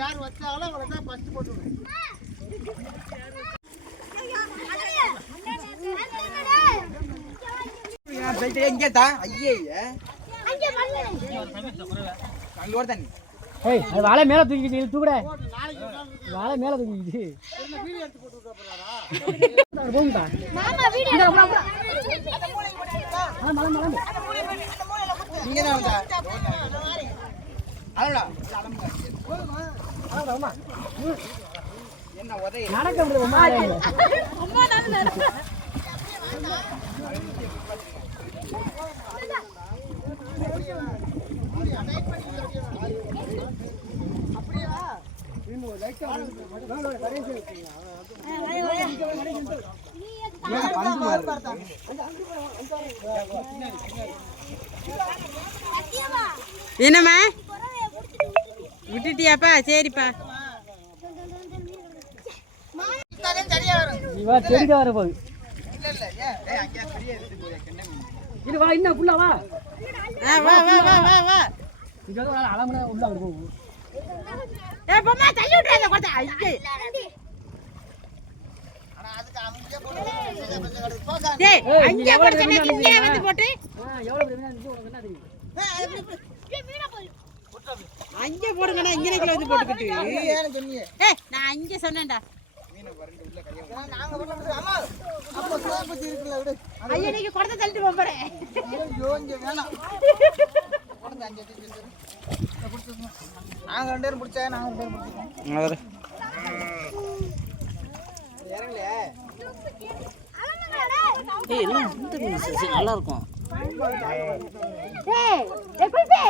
யார் வச்சாலும் அவளை தான் ஃபர்ஸ்ட் போட்டுவிடும். வாழை மேல தூக்கிட்டு தூக்குட வாழை மேல தூக்கிட்டு நடக்க முடியாது. என்னம்மா விட்டுட்டியாப்பா? சரிப்பா. செடிக்க வர போகுது. இது வா இன்னும் ஃபுல்லா வா. வா வா வா வா வா. இது வந்து அலமன உள்ள வர போகுது. ஏய் பொம்மா தள்ளி விட்டுறத கொட்ட. ஐயே. ஆனா அதுக்கு அங்கேயே போடு. டேய் அங்கே போடு சொன்னா இங்கே வந்து போடு. எவ்வளவு பெரிய மீனா உனக்கு என்ன தெரியும்? அங்கே போடுங்கடா இங்கனக்குள்ள வந்து போட்டுக்கிட்டு. ஏன் சொன்னீங்க? ஏய் நான் அங்கே சொன்னேன்டா. மீனை வரண்டு உள்ள கைய நாங்க போட்டு அம்மா அப்ப சோபத்தி இருக்குல விடு. ஐயா நீங்க கொடத்தை தள்ளிட்டு போறே. ஐயோ இங்க வேணாம். கொடத்தை அங்கே தூக்கி குடுத்துங்க. நாங்க ரெண்டு பேரும் பிடிச்சா நாங்க ரெண்டு பேரும் பிடிச்சோம். அவரே இறங்கலையே. ஏய் எல்லாம் இந்த மீன் நல்லா இருக்கும். ஏய் குல்பி